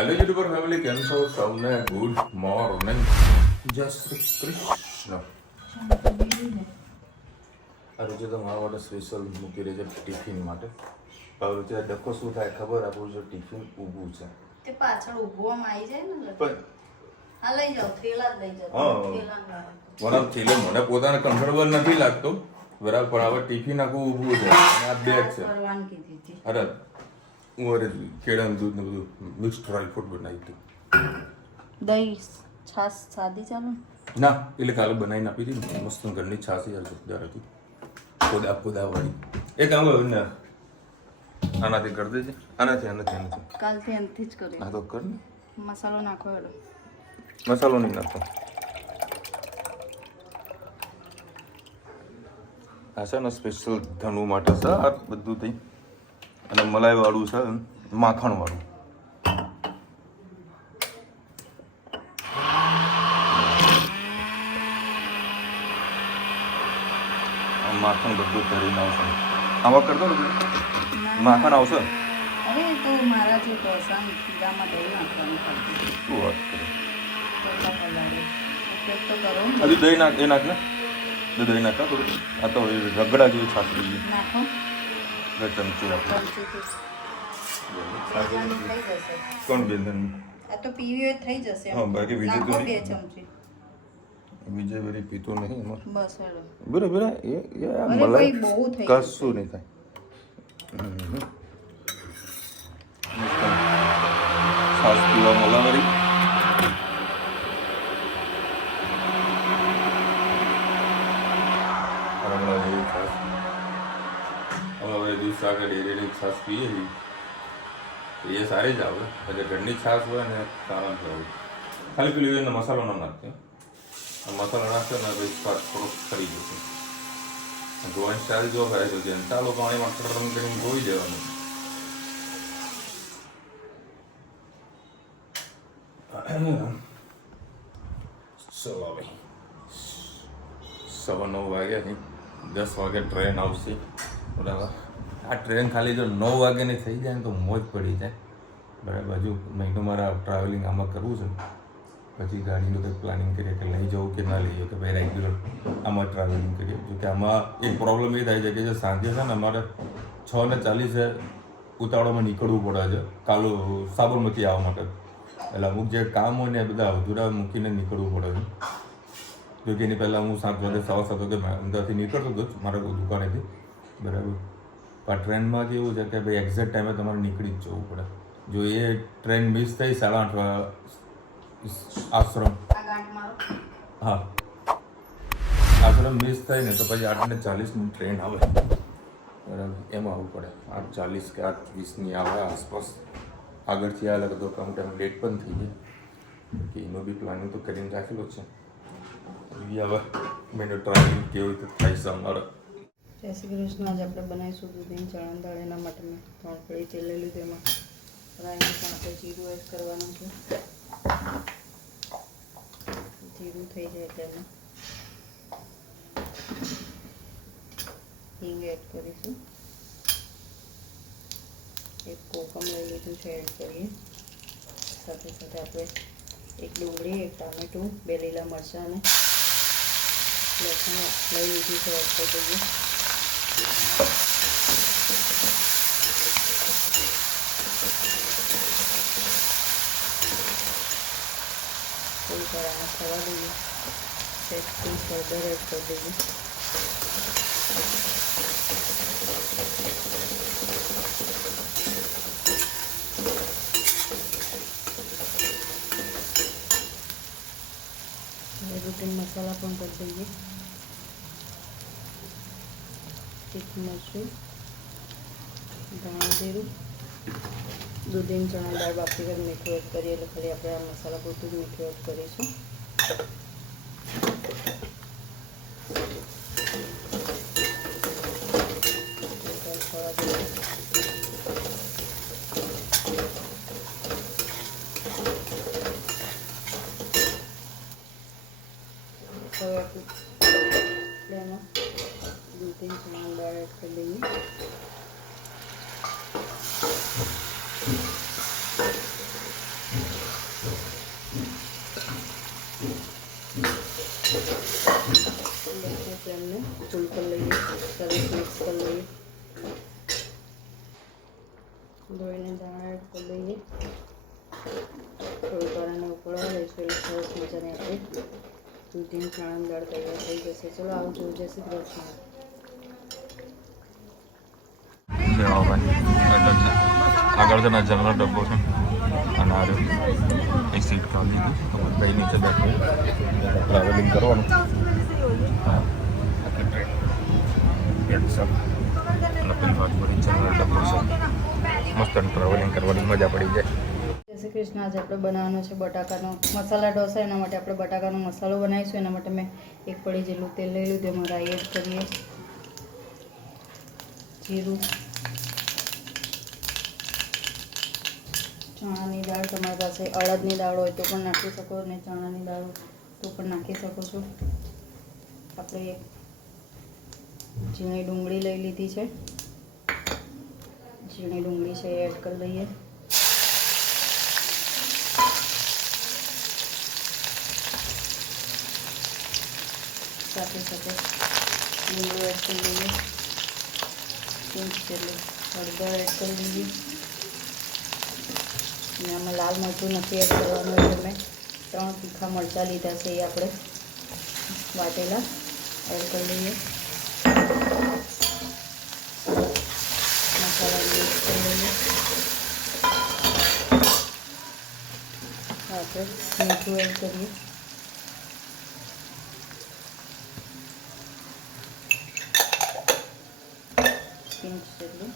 Hello YouTuber family, કેમ છો? સૌને ગુડ મોર્નિંગ, જય શ્રી કૃષ્ણ. આ રીતે તો મારા માટે સ્પેશિયલ મૂકી રહી છે ટિફિન માટે. હવે રીતે ડખો શું થાય ખબર? આપણું જો ટિફિન ઊભું છે તે પાછળ ઊભવામાં આવી જાય ને પણ હા લઈ જાઓ, થેલા જ લઈ જાઓ. હા. થેલા બરાબર થેલો મને પોતાને કમ્ફર્ટેબલ નથી લાગતો બરાબર, પણ હવે ટિફિન આખું ઊભું છે અને આ બેગ છે. કરવાની કીધી હતી. અરે હું કેળાનું દૂધ ને બધું મિક્સ ડ્રાય ફ્રૂટ બનાવી હતું. દહીં છાશ સાદી ચાલો. ના એટલે કાલે બનાવીને આપી હતી મસ્ત ઘરની છાશ યાર જોરદાર હતી, પોદા વાળી. એ કામ હવે ને આનાથી કરી દેજે, આનાથી કાલથી એમથી જ કર્યું. હા તો કર ને. મસાલો નાખો એડો. મસાલો નહીં નાખતો. આ છે ને સ્પેશિયલ ધનુ માટે છે આ બધું થઈ, અને મલાઈ વાળું છે, માખણ વાળું. માખણ બધું કરીને આવશે. આમાં કરી દો ને માખણ આવશે. અરે તો મારા જે ઢોસા પીઝામાં દહીં નાખવાનું ખાતું. શું વાત કરે? ઉપયોગ તો કરો ને. હજુ દહીં નાખ, એ નાખ ને દહીં નાખ થોડું. આ તો રગડા જેવી છાશ થઈ ગઈ. નાખો. બે ચમચી આપો. ચમચીથી. થઈ જશે. કોણ બેન? આ તો પીવી હોય તો થઈ જશે. હા, બાકી બીજું તો નાખો નહીં. 2 ચમચી. બીજે વેરી પીતો નહીં એમાં. બસ હેડો. બરાબર. એ અરે મલાઈ ભાઈ બહુ થઈ ગયું. કશું નહીં થાય. છાશ પીવા મલાવાળી. હવે દૂધ સાગર ડેરીની છાશ પીએ છીએ એ સારી જ આવે. એટલે ઘરની છાશ હોય ને સારા જ આવે. ખાલી પેલું એને મસાલો ન નાખતો. મસાલો નાખશે ને તો સ્વાદ થોડોક ખરી જશે. ધોવાની સ્ટાઇલ જો કરે તો જેમ ચાલો પાણીમાં રમ કરીને ધોઈ દેવાનું. ચલો ભાઈ 9:15 વાગ્યા છે. 10 વાગે ટ્રેન આવશે બરાબર. આ ટ્રેન ખાલી જો 9 વાગ્યાની થઈ જાય ને તો મોજ પડી જાય બરાબર. હજુ મહિનો મારા ટ્રાવેલિંગ આમાં કરવું છે, પછી ગાડીનું કંઈક પ્લાનિંગ કરીએ કે લઈ જવું કે ના લઈ જવું, કે ભાઈ રેગ્યુલર આમાં ટ્રાવેલિંગ કરીએ. જોકે આમાં એક પ્રોબ્લેમ એ થાય છે કે જે સાંજે છે ને અમારે 6:40 ઉતાવળામાં નીકળવું પડે છે કાલો સાબરમતી આવવા માટે. એટલે અમુક જે કામ હોય ને એ બધા અધૂરા મૂકીને નીકળવું પડે છે. જોકે એની પહેલાં હું 7 વાગે 7:15 વાગે અમદાવાદથી નીકળતો હતો મારા દુકાનેથી બરાબર. પણ ટ્રેનમાં કેવું છે કે ભાઈ એક્ઝેક્ટ ટાઈમે તમારે નીકળી જ જવું પડે. જો એ ટ્રેન મિસ થઈ 8:30 આશ્રમ, હા આશ્રમ મિસ થાય ને તો પછી 8:40ની ટ્રેન આવે બરાબર. એમાં આવવું પડે. 8:40 કે 8:20ની આવે આસપાસ. આગળથી આ લાગે તો અમુક ટાઈમ લેટ પણ થઈ જાય. કે એનું બી પ્લાનિંગ તો કરીને રાખેલો છે. હવે મેં ટ્રાવેલિંગ કેવી રીતે થાય છે અમારે. જય શ્રી કૃષ્ણ. આજે આપણે બનાવીશું દૂધની ચણા દાળ. એના માટે મેં 3 કળી તેલ લઈ લીધું. એમાં રાઈનું પણ આપણે જીરું એડ કરવાનું છે. જીરું થઈ જાય એટલે એમાં હિંગ એડ કરીશું. એક કોકમ લઈ લીધું છે, એડ કરીએ. સાથે સાથે આપણે એક ડુંગળી, એક ટામેટું, 2 લીલા મરચાં અને લસણ લઈ લીધું છે, એડ કરી દઈએ. થોડી વાર આને થવા દઈએ. સેજથી હળદર એડ કરી દઈએ. રૂટીન મસાલા પણ કરી દઈએ. તીખું મરચું, ધાણા જીરું, દૂધીની ચણા દાળ બાફી કરી મીઠું એડ કરીએ. એટલે ખાલી આપણે આ મસાલા પૂરતું જ મીઠું એડ કરીશું. હવે આપણે એમાં દૂધીની ચણા દાળ એડ કરી દઈએ. દઈએ. થોડીક વાર એને ઉકળવા લઈશું એટલે સરસ મજાની આપણે દૂધીની ચણાની દાળ તૈયાર થઈ જશે. ચલો આવજો. જય શ્રી કૃષ્ણ. આગળ જના જનરલ ડબ્બો છે અને આ એક સીટ ખાલી લીધી તો બધા નીચે બેઠું ટ્રાવેલિંગ કરવાનું. આખી ટ્રેન કેન્સલ અને પેલી બાજુવાળી જનરલ ડબ્બો છે. મસ્ત ટ્રાવેલિંગ કરવાની મજા પડી જાય. જય શ્રી કૃષ્ણ. આજે આપણે બનાવવાનો છે બટાકાનો મસાલા ઢોસા. એના માટે આપણે બટાકાનો મસાલો બનાવીશું. એના માટે મેં એક પડી જેટલું તેલ લઈ લીધું. એમાં રાઈ એડ કરીએ, જીરું, ચણાની દાળ. તમારી પાસે અડદની દાળ હોય તો પણ નાખી શકો અને ચણાની દાળ તો પણ નાખી શકો છો. આપણે ઝીણી ડુંગળી લઈ લીધી છે. ઝીણી ડુંગળી છે એ એડ કરી દઈએ. સાથે સાથે લીમડો એડ કરી દઈએ. પિંચ જેટલું હળદર એડ કરી દઈએ. અને આમાં લાલ મરચું નથી એડ કરવાનું એટલે મેં 3 તીખા મરચાં લીધા છે એ આપણે વાટેલા એડ કરી દઈએ. મસાલા મિક્સ કરી દઈએ. આપણે મીઠું એડ કરીએ. પિંચ જેટલું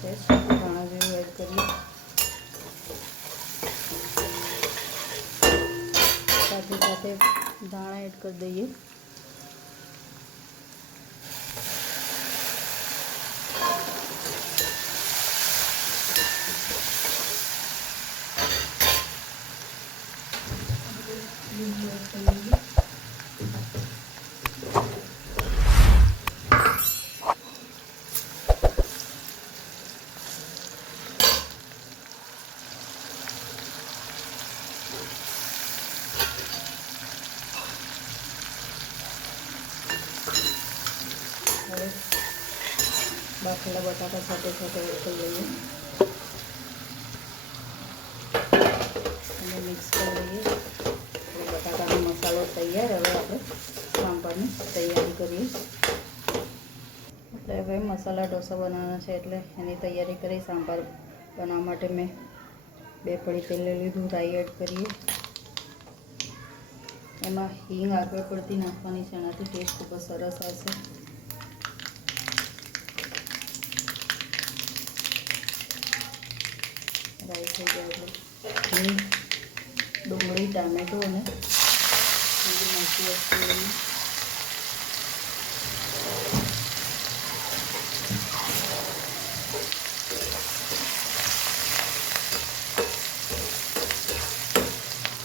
સેજ ધાણા જેવું એડ કરીએ. સાથે સાથે ધાણા એડ કરી દઈએ. હવે બાફેલા બટાકા સાથે સાથે એડ કરી લઈએ અને મિક્સ કરી લઈએ. બટાકાનો મસાલો તૈયાર. હવે આપણે સાંભારની તૈયારી કરીએ. એટલે હવે મસાલા ઢોસા બનાવવાના છે એટલે એની તૈયારી કરી. સાંભાર બનાવવા માટે મેં 2 પડી તેલ લઈ લીધું. રાઈ એડ કરીએ. એમાં હિંગ આગળ પડતી નાખવાની છે. એનાથી ટેસ્ટ ખૂબ જ સરસ આવશે. રાઈ થઈ જાય એટલે હિંગ, ડુંગળી, ટામેટું અને બીજી મરચી વસ્તુ લઈએ.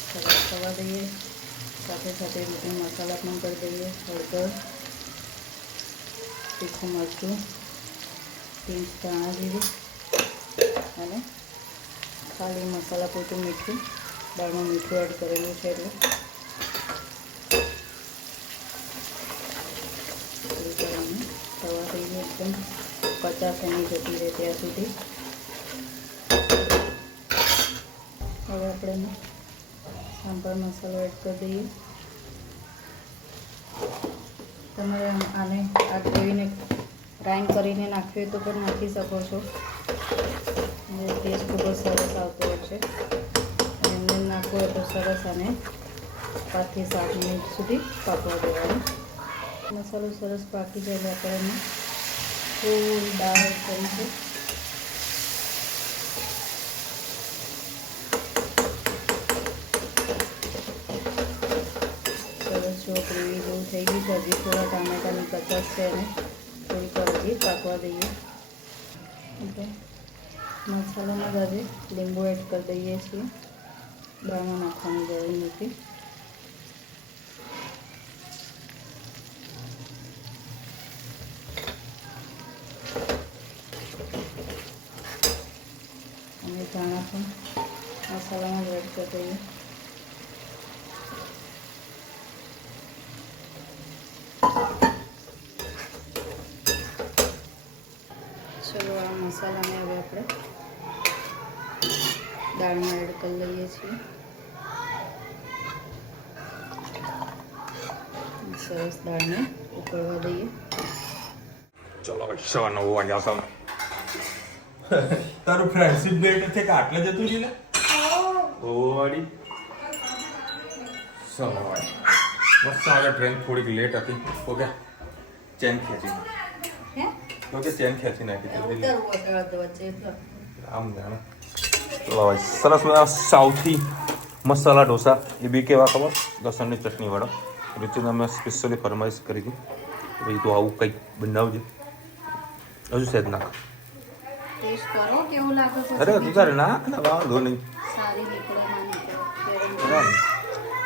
સરસ થવા દઈએ. સાથે સાથે બીજા મસાલા પણ કરી દઈએ. હળદર, તીખું મરચું, પિંચ ધાણા જીરું અને ખાલી મસાલા પૂરતું મીઠું. દાળમાં મીઠું એડ કરેલું છે એટલે થવા દઈએ. એકદમ કચાશ એની જતી રહે ત્યાં સુધી. હવે આપણે સાંભાર મસાલો એડ કરી દઈએ. તમારે આને આ ગ્રેવીને ગ્રાઇન્ડ કરીને નાખવી હોય તો પણ નાખી શકો છો. ટેસ્ટ ખૂબ જ સરસ આવતો હોય છે. અને એમને નાખવું હોય તો સરસ આને 5 થી 7 મિનિટ સુધી પાકવા દેવાનું. મસાલો સરસ પાકી જાય એટલે આપણે થોડી દાળ એડ કરીશું. સરસ જો ગ્રેવી જેવું થઈ ગયું છે. હજી થોડા ટામેટાની કચાશ છે એને થોડીક વાર હજી પાકવા દઈએ. એટલે મસાલામાં જ આજે લીંબુ એડ કરી દઈએ છીએ. દાળમાં નાખવાની જરૂર નથી. અને ધાણા પણ મસાલામાં જ એડ કરી દઈએ. ચલો આ મસાલાને હવે આપણે દાળમાં એડ કરી લઈએ છીએ. સરસ દાળને ઉકળવા દઈએ. ચલો 9:09 વાગ્યા સાવ. તારું ફ્રેન્ડશિપ ડે છે કે આટલે જતું રહી લે ઓવાડી સવારે મસ્ત આવે. ટ્રેન થોડીક લેટ હતી. ઓકે ચેન ખેંચી હે ઓકે ચેન ખેંચી નાખી વચ્ચે આમ જાણે. ચલો ભાઈ સરસ મજા સાઉથી મસાલા ઢોસા એ બી કેવા ખબર લસણની ચટણી વાળો રીતિને અમે સ્પેશિયલી ફરમાઈશ કરી હતી ભાઈ તું આવું કંઈક બનાવજે. હજુ સહેજ નાખ. ટેસ્ટ કરો કેવું લાગે છે. અરે તું તારે નાખ ને વાંધો નહીં. સારી નીકળે ના નીકળે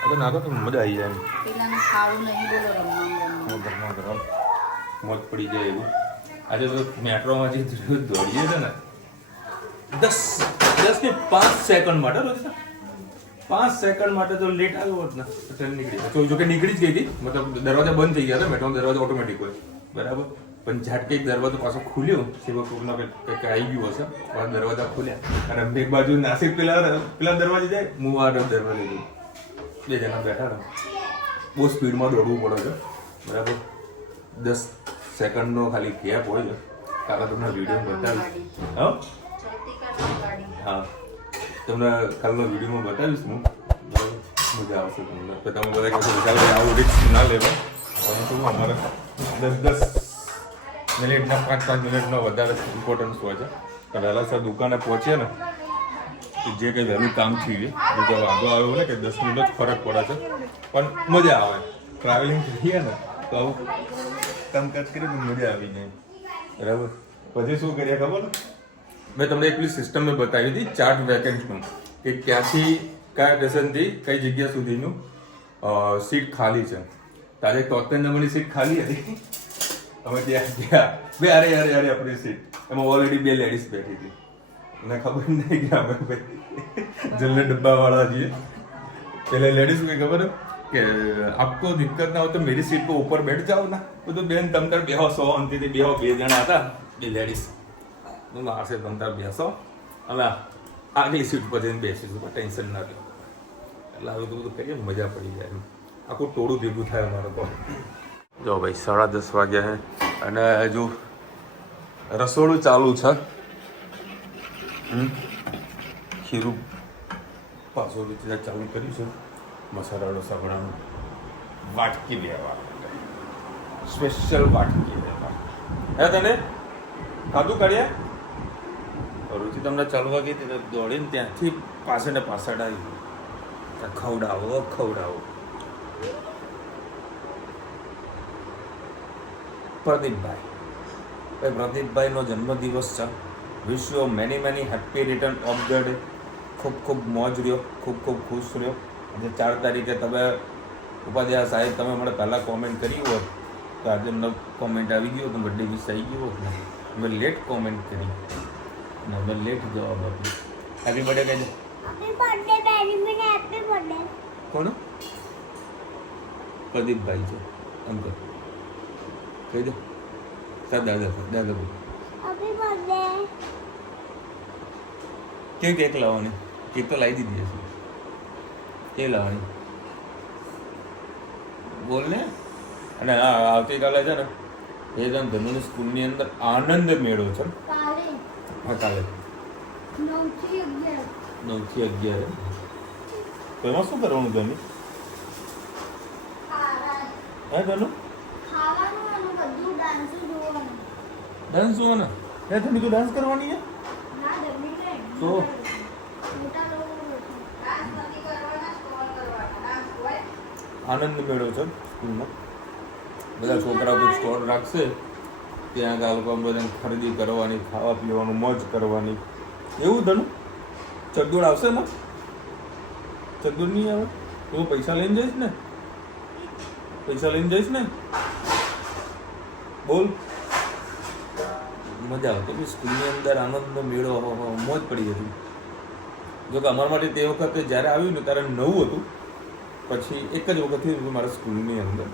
તો નાખો તો મજા આવી જાય. પેલાને ખાવું નહીં બોલો રમવાનું ગરમા ગરમ મોજ પડી જાય એવું. આજે તો મેટ્રોમાં જે દોડીએ છે ને 10 કે 5 સેકન્ડ માટે રોજ 5 સેકન્ડ માટે તો લેટ આવ્યો હોત ને ટ્રેન નીકળી તો જો કે નીકળી જ ગઈ હતી. મતલબ દરવાજા બંધ થઈ ગયા હતા. મેટ્રોનો દરવાજો ઓટોમેટિક હોય બરાબર. પણ ઝાટકે એક દરવાજો પાછો ખુલ્યો સેવકોના કંઈક આવી ગયું હશે. પાછા દરવાજા ખુલ્યા અને એક બાજુ નાસિક પેલા દરવાજે જાય હું આ દરવાજે જઉં. 2 જણા બેઠા હતા. બહુ સ્પીડમાં દોડવું પડે છે બરાબર. 10 સેકન્ડનો ખાલી ગેપ હોય છે. કાલે તમને વિડીયો બતાવીશ. હા તમને કાલનો વિડીયોમાં બતાવીશ હું બરાબર. મજા આવશે તમને. તો તમે બધા કહેશો વિશાલ આવું રિસ્ક ના લેવા. પરંતુ અમારે 10 મિનિટના 5 મિનિટનો વધારે ઇમ્પોર્ટન્સ હોય છે. તો વહેલા સર દુકાને પહોંચીએ ને તો જે કંઈ વહેલું કામ થઈ ગયું જો વાંધો આવ્યો ને કે 10 મિનિટ જ ફરક પડે છે પણ મજા આવે. ટ્રાવેલિંગ કરીએ ને તો આવું કામકાજ કરીએ તો મજા આવી જાય બરાબર. પછી શું કરીએ ખબર મેં તમને એકલી સિસ્ટમ મેં બતાવી હતી ચાર્ટ વેકેન્ટનું કે ક્યાંથી કયા સ્ટેશનથી કઈ જગ્યા સુધીનું સીટ ખાલી છે. તારે 73 નંબરની સીટ ખાલી હતી. અમે ત્યાં ગયા બે અરે આપણી સીટ એમાં ઓલરેડી 2 લેડીઝ બેઠી હતી. મને ખબર નહીં કે અમે ભાઈ જલ્દી ડબ્બાવાળા છીએ. पहले लेडीज को खबर है कि आपको दिक्कत ना हो तो मेरी सीट को ऊपर बैठ जाओ ना. तो બેન તમ તાર બેહો સો અંતિથી બેહો. 2 જણા હતા 2 લેડીઝ. હું આસે તમ તાર બેસો હવે આગલી સીટ પર જઈને બેસીશું ટેન્શન ના લો. એટલે હવે બધું કરીએ મજા પડી જાય. આખું ટોળું ભેગું થાય અમારે તો. જો ભાઈ 10:30 વાગ્યા છે અને હજુ રસોડું ચાલુ છે. ખીરું પાછો રીતે ચાલુ કર્યું છે. મસાલા ઢોસા બનાવવાનું વાટકી લેવા સ્પેશિયલ વાટકી લેવા. હે તને ખાધું કાઢ્યા રુચિ તમને ચાલવા ગઈ હતી દોડીને ત્યાંથી પાછળ ને પાછળ આવી ખવડાવો. પ્રદીપભાઈનો જન્મદિવસ છે. Wish you many happy return of the day. ખૂબ મોજ રહ્યો, ખૂબ ખુશ રહ્યો. આજે 4 તારીખે તમે ઉપાધ્યાય સાહેબ તમે મને પહેલાં કોમેન્ટ કરી હોત તો આજે ન કોમેન્ટ આવી ગયો તો બર્થડે વિશ આવી ગયો હોત ને. અમે લેટ કોમેન્ટ કરી ને અમે લેટ જવાબ આપ્યો. હેપી બર્થડે કહેજો. કોણ? પ્રદીપભાઈ છે અંકલ કહી દો. દાદા કેક લાવવાની? કેક તો લાવી દીધી હશે. કે લાવવાની બોલ ને. અને આવતીકાલે છે ને એ છે ધનુની સ્કૂલની અંદર આનંદ મેળો છે. હા કાલે 9 થી 11. તો એમાં શું કરવાનું ધનુ? હે ધનુ ડાન્સ જોવાના? હે ધનુ તું ડાન્સ કરવાની છે? તો આનંદ મેળો છે સ્કૂલમાં. બધા છોકરાઓ કોઈ સ્ટોલ રાખશે ત્યાં આ લોકો બધાને ખરીદી કરવાની, ખાવા પીવાનું, મોજ કરવાની. એવું ધનુ ચકદોડ આવશે એમાં? ચકદોડ નહીં આવે તો પૈસા લઈને જઈશ ને? પૈસા લઈને જઈશ ને? બોલ. મજા આવતી સ્કૂલની અંદર આનંદનો મેળો મોજ પડી હતી. જો કે અમારા માટે તે વખતે જ્યારે આવ્યું ને ત્યારે નવું હતું. પછી એક જ વખત થયું મારા સ્કૂલની અંદર.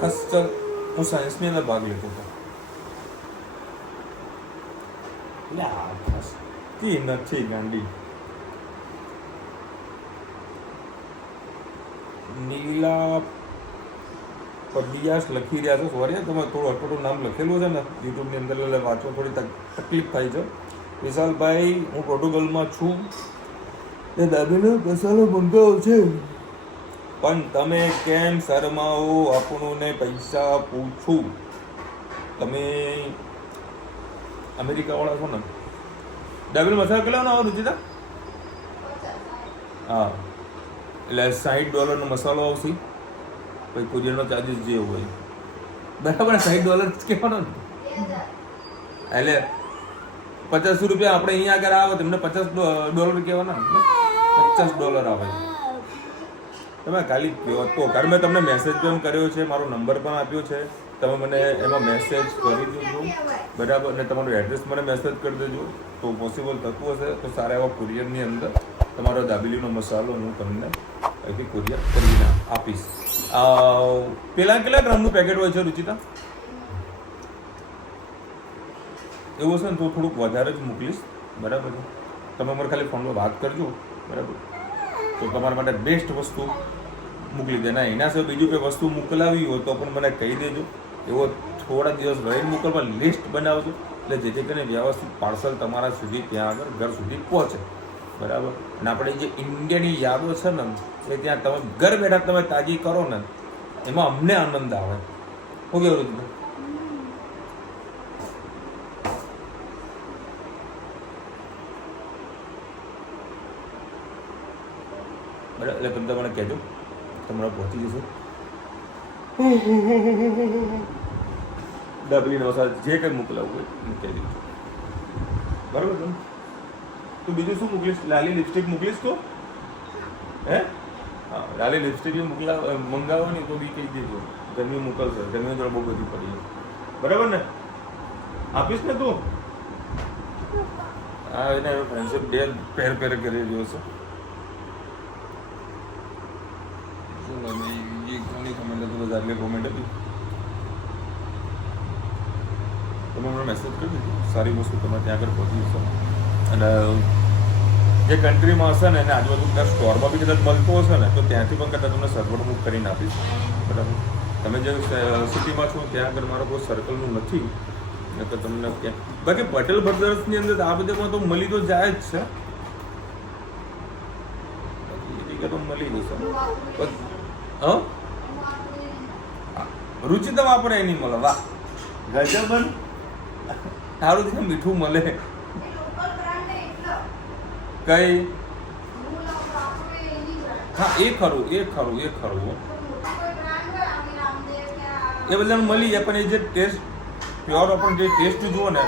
ખાસ હું સાયન્સની અંદર ભાગ લેતો હતો. એટલે આ ખાસ કે નથી ગાંડી નીલા પદિયાસ લખી રહ્યા છો. સોરી, તમે થોડું અટોટું નામ લખેલું છે ને યુટ્યુબની અંદર, એટલે વાંચવા થોડી તકલીફ થાય છે. વિશાલભાઈ, હું પોર્ટુગલમાં છું, એ દાબીનો મસાલો મંગાવો છે, પણ તમે કેમ શરમાવો આપણને પૈસા પૂછું? તમે અમેરિકાવાળા છો ને? દાબીનો મસાલો કેટલાનો આવે રુચિતા? હા, એટલે $60 મસાલો આવશે, પછી કુરિયરનો ચાર્જીસ જે હોય બરાબર. $60 કહેવાનો ને, એટલે ₹50 આપણે અહીંયા આગળ આવે તમને $50 કહેવાના, $50 આવે. તમે ખાલી કહો તો ઘર મેં તમને મેસેજ પણ કર્યો છે, મારો નંબર પણ આપ્યો છે, તમે મને એમાં મેસેજ કરી દેજો બરાબર, અને તમારું એડ્રેસ મને મેસેજ કરી દેજો. તો પોસિબલ થતું હશે તો સારા એવા કુરિયરની અંદર તમારો દાબેલીનો મસાલો હું તમને અહીંથી કુરિયર કરીને આપીશ. પેલા કેટલા ગ્રામનું પેકેટ હોય છે રુચિતા? એવું હશે ને તો થોડુંક વધારે જ મોકલીશ બરાબર છે. તમે મારે ખાલી ફોનમાં વાત કરજો બરાબર, તો તમારા માટે બેસ્ટ વસ્તુ મોકલી દે. ના એના સિવાય બીજું કંઈ વસ્તુ મોકલાવી હોય તો પણ મને કહી દેજો. એવો થોડા દિવસ રહીને મોકલવા લિસ્ટ બનાવજો, એટલે જેથી કરીને વ્યવસ્થિત પાર્સલ તમારા સુધી ત્યાં આગળ ઘર સુધી પહોંચે બરાબર. અને આપણે જે ઇન્ડિયાની યાદો છે ને એ ત્યાં તમે ઘર બેઠા તમે તાજી કરો ને, એમાં અમને આનંદ આવે. શું કહેવું હતું? બરાબર, એટલે તમે મને કહેજો, તમારે પહોંચી જશે. દાબેલીનો મસાલો જે કંઈ મોકલાવવું હોય મૂકી દેજો બરાબર. તમે તું બીજું શું મોકલીશ? લાલી લિપસ્ટિક મોકલીશ તો? હે? હા, લાલી લિપસ્ટિક મંગાવવાની તો બી કહી દેજો, ગરમી મોકલશે, ગરમી જોડે બહુ બધી પડી બરાબર ને? આપીશ ને તું? હા, એને ફ્રેન્ડશિપ બે પહેર કરી જોશે. ઘણી કમેન્ટ હતી, બધા એટલે કોમેન્ટ હતી, તમે મને મેસેજ કરી દીધો. સારી વસ્તુ તમે ત્યાં આગળ પહોંચી જશો. અને જે કન્ટ્રીમાં હશે ને એને આજુબાજુ સ્ટોરમાં બી કદાચ મળતો હશે ને તો ત્યાંથી પણ કદાચ તમને સર્વર બુક કરીને આપીશ બરાબર. તમે જે સિટીમાં છો ત્યાં આગળ મારો કોઈ સર્કલનું નથી, તો તમને ક્યાં બાકી પટેલ બ્રધર્સની અંદર આ બધામાં તો મળી તો જાય જ છે, તો મળી જશે. હા, રુચિતા વાપરે એની મળે. વાહ, ગજબન. સારું છે, મીઠું મળે. કઈ? હા, એ ખરું. એ બધાને મળી જાય, પણ એ જે ટેસ્ટ પ્યોર આપણને જે ટેસ્ટ જુઓ ને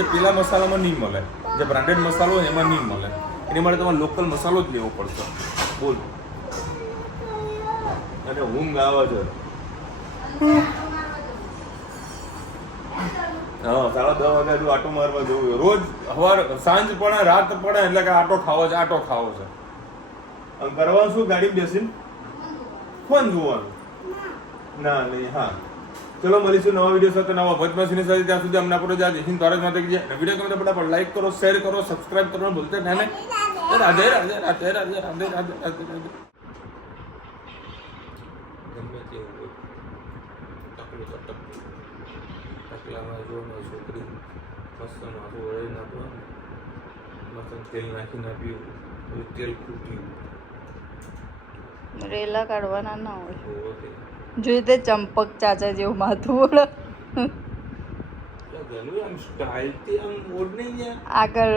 એ પેલા મસાલામાં નહીં મળે. જે બ્રાન્ડેડ મસાલો હોય એમાં નહીં મળે. એની માટે તમારે લોકલ મસાલો જ લેવો પડશે. બોલ. અને ઊંઘ આવે છે. હા, 10:30 વાગ્યા જો આટો મારવા જવું. રોજ સવાર સાંજ પડે રાત પડે એટલે કે આટો ખાવો છે. અને કરવાનું શું? ગાડી બેસીને ફોન જોવાનું. ના નહીં. હા, ચલો મળીશું નવા વિડીયો સાથે, નવા ભજમાસીની સાથે. ત્યાં સુધી અમને આપણો હિન્દ ભારત માટે વિડીયો ગમે તો ફટાફટ લાઈક કરો, શેર કરો, સબસ્ક્રાઇબ કરવાનું ભૂલતા ના. રાધે રાધે રાધે રાધે રાધે રાધે રાધે રાધે. ગમે તેવું હોય ટકલામાં જો છોકરી મસ્ત માથું વળી નાખવાનું, મસ્ત તેલ નાખીને આપ્યું, તેલ ખૂટ્યું, રેલા કાઢવાના ના હોય. જોઈ તે ચંપક ચાચા જેવું માથું વળે. આગળ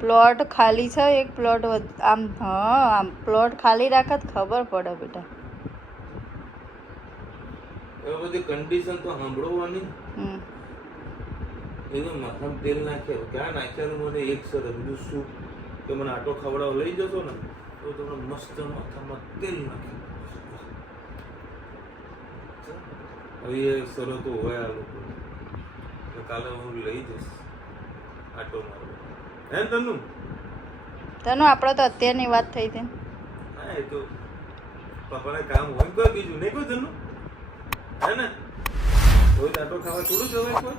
પ્લોટ ખાલી છે, એક પ્લોટ આમ. હા, આમ પ્લોટ ખાલી રાખત ખબર પડે બેટા. બધી કન્ડિશન તો સાંભળવાની. એનું માથામાં તેલ નાખ્યા, ક્યાં નાખ્યા મને એક સર બીજું શું કે મને આટો ખવડાવ લઈ જશો ને તો તમને મસ્ત માથામાં તેલ નાખ્યું. હવે એ શરતો હોય આ લોકો. કાલે હું લઈ જઈશ આટો મારવા. હે તનુ આપણે તો અત્યારની વાત થઈ હતી. હા, એ તો પપ્પાને કામ હોય કોઈ બીજું નહીં કોઈ તનુ. હે ને કોઈ આટો ખાવા થોડું જવાય કોઈ.